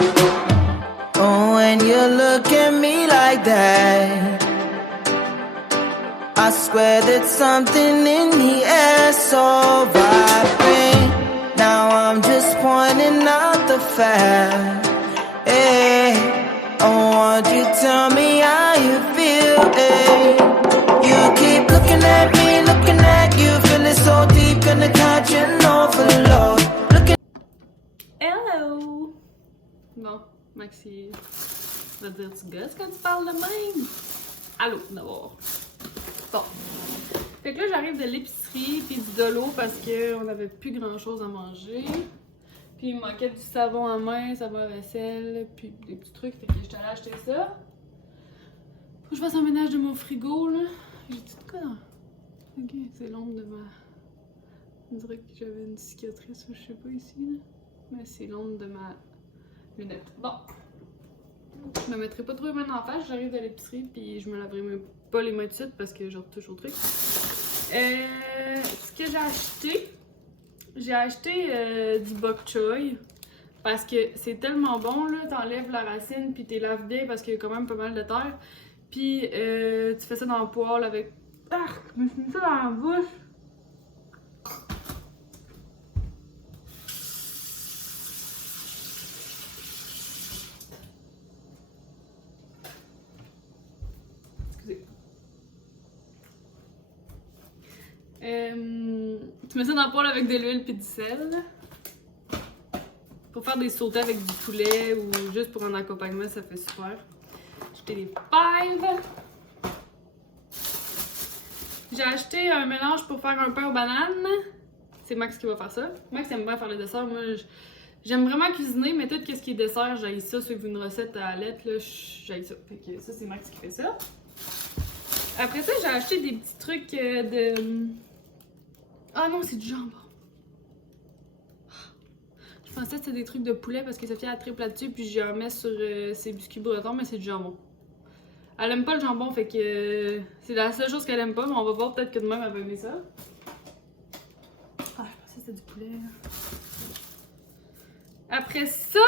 Oh, when you look at me like that, I swear that something in the air so vibrant. Now I'm just pointing out the fact. Hey, oh, won't you tell me how you feel? Hey, you keep looking at me, looking at you, feeling so deep, gonna catch an overload. Hello! Bon, Maxi va dire tu gosses quand tu parles de même. Allô, d'abord. Bon. Fait que là, j'arrive de l'épicerie puis de l'eau parce qu'on avait plus grand chose à manger. Puis il me manquait du savon à main, savon à vaisselle, puis des petits trucs. Fait que j'étais allée acheter ça. Faut que je fasse un ménage de mon frigo, là. J'ai dit de quoi? Ok, c'est l'ombre de ma... On dirait que j'avais une cicatrice ou je sais pas ici, là. Mais c'est l'ombre de ma lunette. Bon. Je me mettrai pas trop les mains en face, j'arrive de l'épicerie puis je me laverai même pas les mains tout de suite parce que je retouche au truc. Ce que j'ai acheté du bok choy parce que c'est tellement bon là, t'enlèves la racine puis t'es laves bien parce qu'il y a quand même pas mal de terre. Puis tu fais ça dans le poêle avec... Ah! Je me suis mis ça dans la bouche! Tu mets ça dans le poêle avec de l'huile et du sel. Pour faire des sautés avec du poulet ou juste pour un accompagnement, ça fait super. J'ai acheté des fèves. J'ai acheté un mélange pour faire un pain aux bananes. C'est Max qui va faire ça. Max aime bien faire le dessert. Moi, j'aime vraiment cuisiner, mais tout ce qui est dessert, j'haïs ça. Suivre une recette à la lettre, là, j'haïs ça. Fait que ça, c'est Max qui fait ça. Après ça, j'ai acheté des petits trucs de... Ah non, c'est du jambon. Je pensais que c'était des trucs de poulet parce que Sophie a triple là-dessus puis j'en mets sur ses biscuits bretons, mais c'est du jambon. Elle aime pas le jambon, fait que c'est la seule chose qu'elle aime pas, mais on va voir peut-être que demain elle va aimer ça. Ah, je pensais que c'était du poulet. Après ça,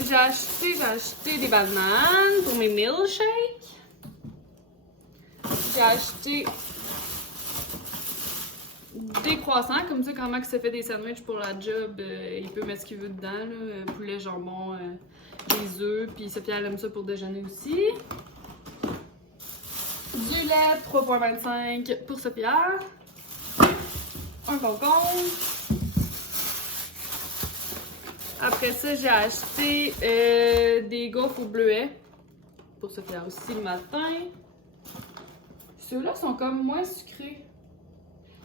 j'ai acheté des bananes pour mes milkshakes. J'ai acheté des croissants, comme ça quand Max se fait des sandwichs pour la job, il peut mettre ce qu'il veut dedans, là, poulet, jambon, des œufs, puis Sophia elle aime ça pour déjeuner aussi. Du lait 3,25 pour Sophia. Un concombre. Après ça, j'ai acheté des gaufres au bleuet pour Sophia aussi le matin. Ceux-là sont comme moins sucrés.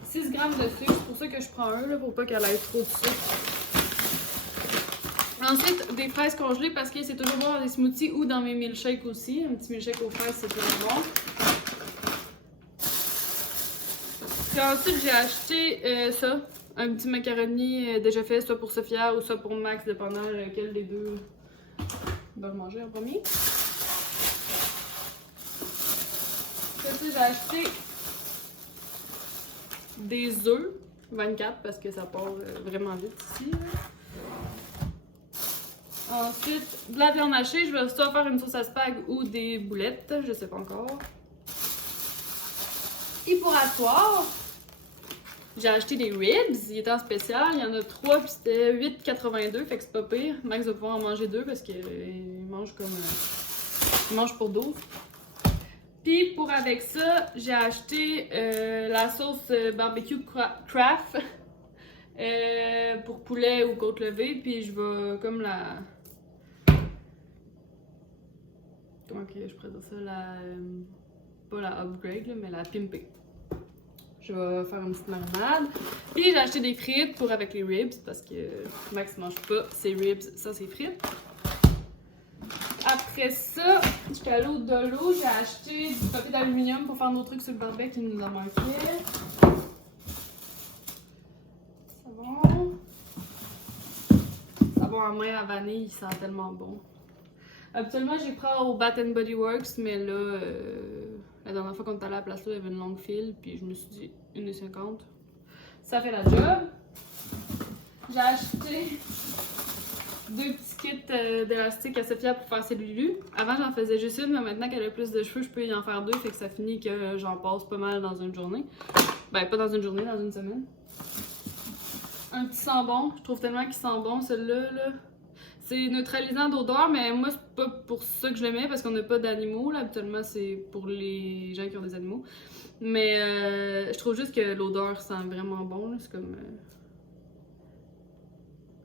6 grammes de sucre, c'est pour ça que je prends un là, pour pas qu'elle ait trop de sucre. Ensuite, des fraises congelées parce que c'est toujours bon dans des smoothies ou dans mes milkshakes aussi. Un petit milkshake aux fraises, c'est toujours bon. Puis ensuite, j'ai acheté ça, un petit macaroni déjà fait, soit pour Sophia ou soit pour Max, dépendant lequel des deux va le manger en premier. Ensuite, j'ai acheté des œufs, 24 parce que ça part vraiment vite ici. Ensuite, de la viande hachée, je vais soit faire une sauce à spag ou des boulettes, je sais pas encore. Et pour asseoir, j'ai acheté des ribs, il était en spécial, il y en a 3 puis c'était 8,82, fait que c'est pas pire. Max va pouvoir en manger 2 parce qu'il mange comme... il mange pour 12. Puis pour avec ça, j'ai acheté la sauce barbecue craft pour poulet ou côte levée. Puis je vais comme la... Comment que je pourrais dire ça? Pas la upgrade, là, mais la pimper. Je vais faire une petite marinade. Puis j'ai acheté des frites pour avec les ribs parce que Max mange pas ses ribs sans ses frites. Après ça, j'étais allée au Dolo, j'ai acheté du papier d'aluminium pour faire nos trucs sur le barbecue qui nous en manquait. Savon à main à vanille, il sent tellement bon. Habituellement, j'y prends au Bath Body Works, mais là, la dernière fois qu'on était allé à la place là, il y avait une longue file, puis je me suis dit 1,50 $. Ça fait la job. J'ai acheté 2 petits kits d'élastique à Sophia pour faire ses lulus. Avant, j'en faisais juste une, mais maintenant qu'elle a plus de cheveux, je peux y en faire 2, fait que ça finit que j'en passe pas mal dans une journée. Ben, pas dans une journée, dans une semaine. Un petit sambon, je trouve tellement qu'il sent bon celui-là. Là. C'est neutralisant d'odeur, mais moi, c'est pas pour ça que je le mets, parce qu'on n'a pas d'animaux. Là. Habituellement, c'est pour les gens qui ont des animaux. Mais je trouve juste que l'odeur sent vraiment bon. C'est comme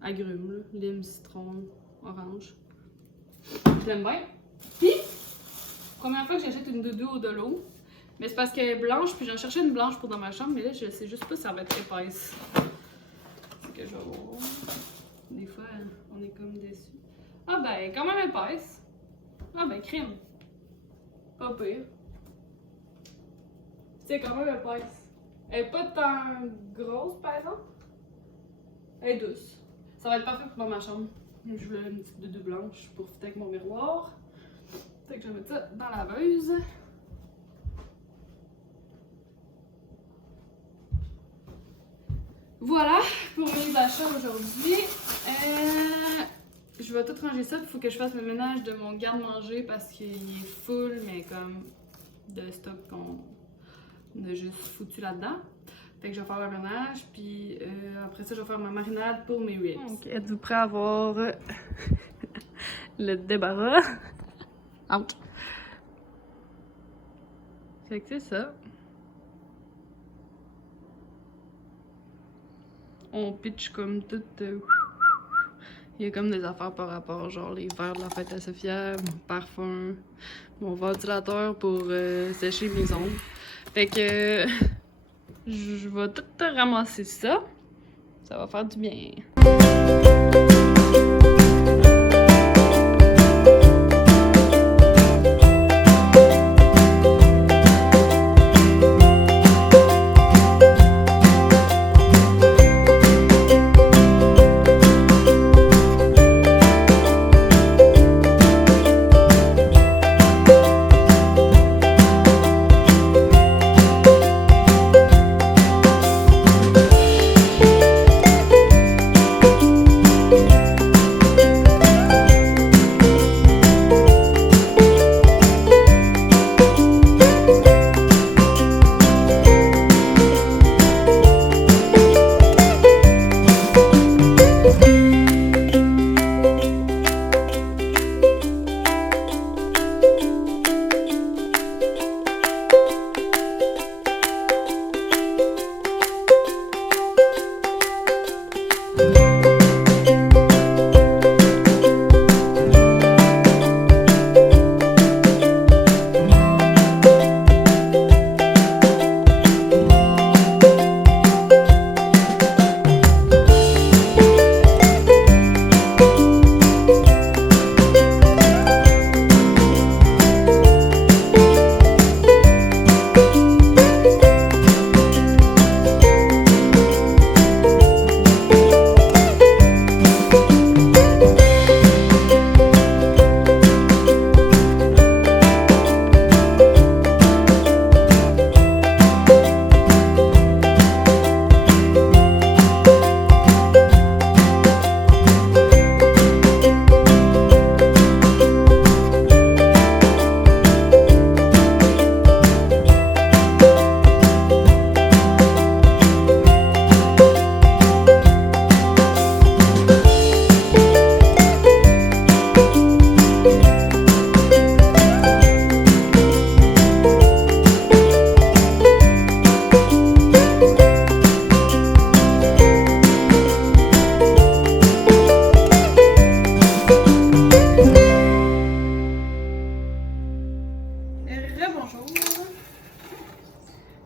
agrumes, là. Lime, citron, orange. Je l'aime bien. Puis, première fois que j'achète une doudou au de l'eau, mais c'est parce qu'elle est blanche, puis j'en cherchais une blanche pour dans ma chambre, mais là, je sais juste pas si ça va être épaisse. C'est que je vais voir. Des fois, on est comme déçus. Ah ben, quand même épaisse. Ah ben, crème. Pas pire. C'est quand même épaisse. Elle est pas tant grosse, par exemple. Elle est douce. Ça va être parfait pour dans ma chambre. Je voulais une petite doudou blanche pour fitter avec mon miroir. Fait que je vais mettre ça dans la laveuse. Voilà pour mes achats aujourd'hui. Je vais tout ranger ça, il faut que je fasse le ménage de mon garde-manger parce qu'il est full, mais comme de stock qu'on a juste foutu là-dedans. Fait que je vais faire le ménage, puis après ça, je vais faire ma marinade pour mes ribs. Donc, êtes-vous prêts à voir le débarras? Ouch! Fait que c'est ça. On pitch comme tout. Il y a comme des affaires par rapport, genre les verres de la fête à Sophia, mon parfum, mon ventilateur pour sécher mes ongles. Fait que je vais tout ramasser ça. Ça va faire du bien.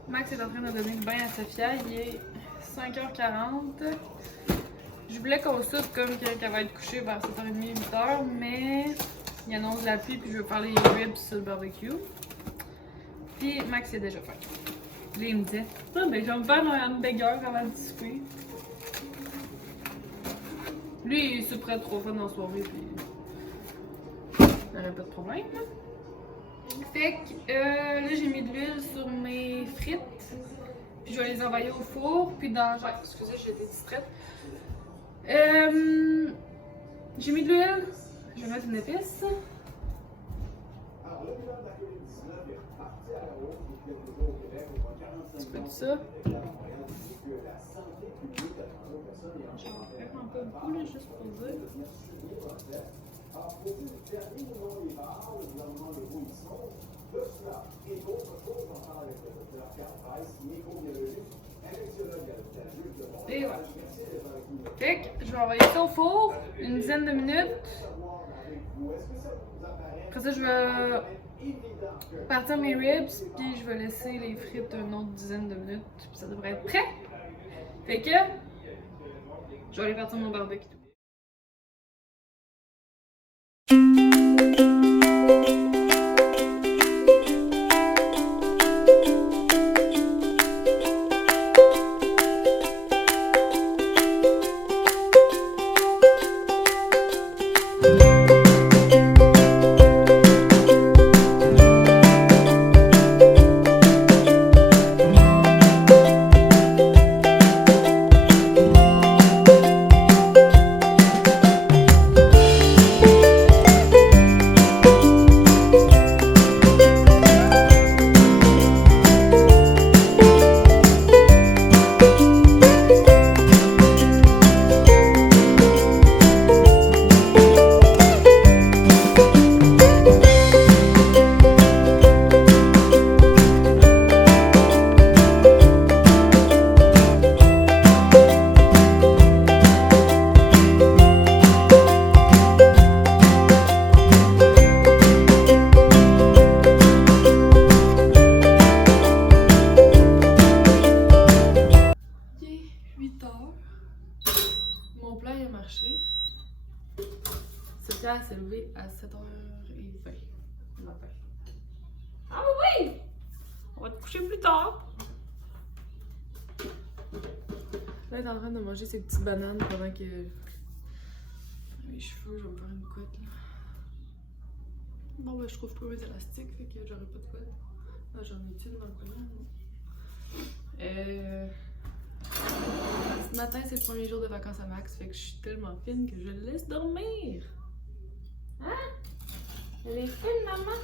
Max est en train de donner le bain à Sophia, il est 5h40. Je voulais qu'on soupe comme qu'elle va être couchée vers 7h30, 8h, mais il annonce la pluie puis je veux faire les ribs sur le barbecue. Puis Max est déjà fait. Là il me dit, ah ben je vais me faire un hamburger avant de souper. Lui il souperait 3 fois dans la soirée puis il n'aurait pas de problème. Fait que là j'ai mis de l'huile sur mes frites, puis je vais les envoyer au four, puis dans... Ouais, excusez, j'ai été distraite. J'ai mis de l'huile. Je vais mettre une épice. Un petit peu de ça. J'en fais un peu beaucoup, là, juste pour dire. Et voilà. Fait que je vais envoyer ça au four une dizaine de minutes. Après ça, je vais partir mes ribs, puis je vais laisser les frites une autre dizaine de minutes, puis ça devrait être prêt. Fait que je vais aller partir mon barbecue. Mon plan il a marché. C'était à s'élever à 7h20 le matin. Ah oui! On va te coucher plus tard. Là, elle est en train de manger ses petites bananes pendant que mes cheveux, je vais me faire une couette là. Bon ben je trouve pas mes élastiques, fait que j'aurai pas de couette. Là j'en ai une dans le collant. Ce matin, c'est le premier jour de vacances à Max, fait que je suis tellement fine que je le laisse dormir. Hein? Elle est fine, maman?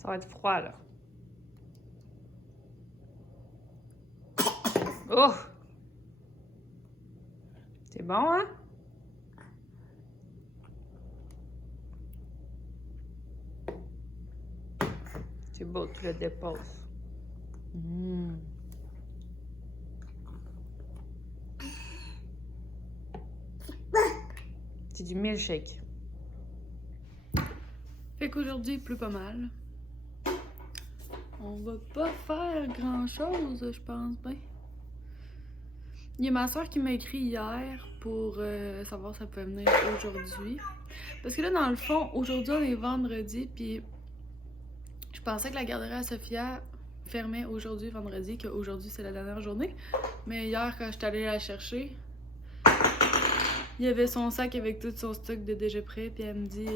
Ça va être froid, là. Oh! C'est bon, hein? C'est beau, tu le déposes. C'est du milkshake. Fait qu'aujourd'hui, il pleut pas mal. On va pas faire grand chose, je pense bien. Il y a ma soeur qui m'a écrit hier pour savoir si elle pouvait venir aujourd'hui. Parce que là, dans le fond, aujourd'hui, on est vendredi, puis je pensais que la garderie à Sophia fermait aujourd'hui, vendredi, qu'aujourd'hui, c'est la dernière journée. Mais hier, quand j'étais allée la chercher, il y avait son sac avec tout son stock de déjà prêt, puis elle me dit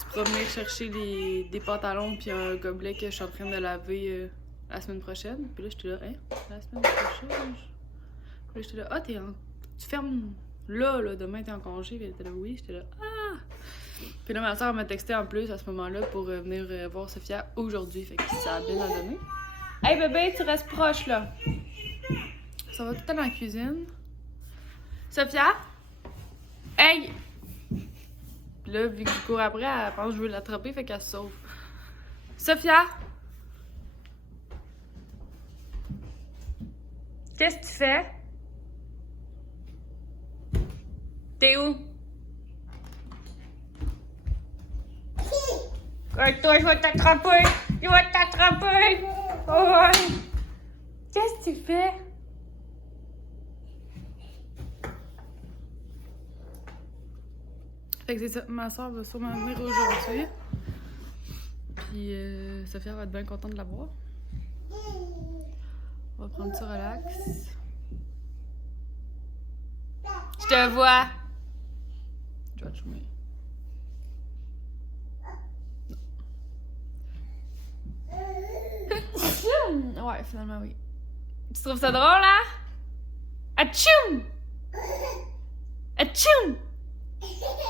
tu pourras venir chercher des pantalons puis un gobelet que je suis en train de laver la semaine prochaine. Puis là, j'étais là, hein, la semaine prochaine? Puis là, j'étais là, ah, tu fermes là, demain t'es en congé. Puis elle était là, oui. J'étais là, ah! Puis là, ma soeur m'a texté en plus à ce moment-là pour venir voir Sophia aujourd'hui. Fait que ça a bien donné. Hey bébé, tu restes proche là. Ça va tout dans la cuisine. Sophia? Hey! Puis là, vu que je cours après, elle pense que je veux l'attraper, fait qu'elle se sauve. Sophia? Qu'est-ce que tu fais? T'es où? Toi, je vais t'attraper! Je vais t'attraper! Oh, ouais. Qu'est-ce que tu fais? Fait que c'est ça, ma soeur va sûrement venir aujourd'hui. Puis Sophia va être bien contente de la voir. On va prendre ça relax. Je te vois! Je vais te choumer. Ouais, finalement, oui. Tu trouves ça drôle, hein? Atchoum! Atchoum!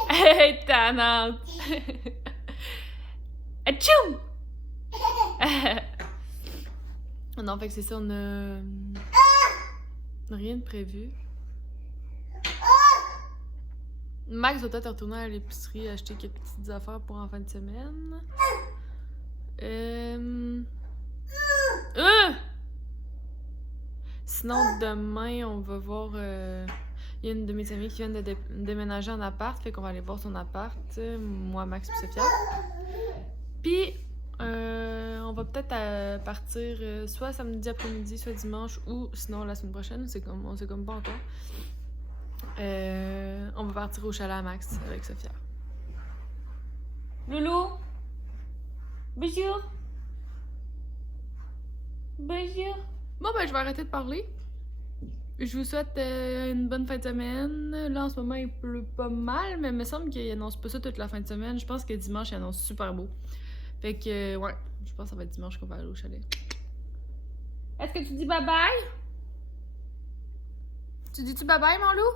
Hey, tannante! Atchoum! Non, fait que c'est ça, on a rien de prévu. Max va peut-être retourner à l'épicerie acheter quelques petites affaires pour en fin de semaine. Sinon, demain, on va voir... Il y a une de mes amies qui vient de déménager en appart, fait qu'on va aller voir son appart, moi, Max et Sophia. Puis, on va peut-être partir soit samedi après-midi, soit dimanche, ou sinon la semaine prochaine, on sait comme pas encore. On va partir au chalet à Max avec Sophia. Loulou! Bisous! Bisous! Bon, ben, je vais arrêter de parler. Je vous souhaite une bonne fin de semaine. Là, en ce moment, il pleut pas mal, mais il me semble qu'il annonce pas ça toute la fin de semaine. Je pense que dimanche, il annonce super beau. Fait que, ouais, je pense que ça va être dimanche qu'on va aller au chalet. Est-ce que tu dis bye-bye? Tu dis-tu bye-bye, mon loup?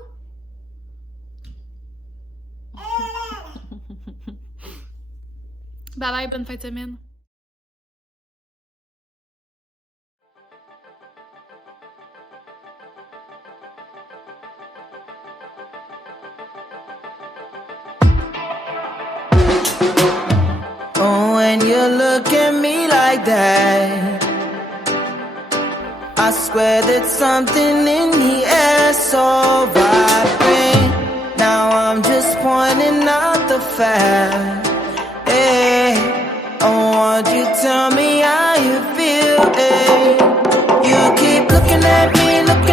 Bye-bye, bonne fin de semaine. When you look at me like that, I swear that something in the air so vibrant. Now I'm just pointing out the fact.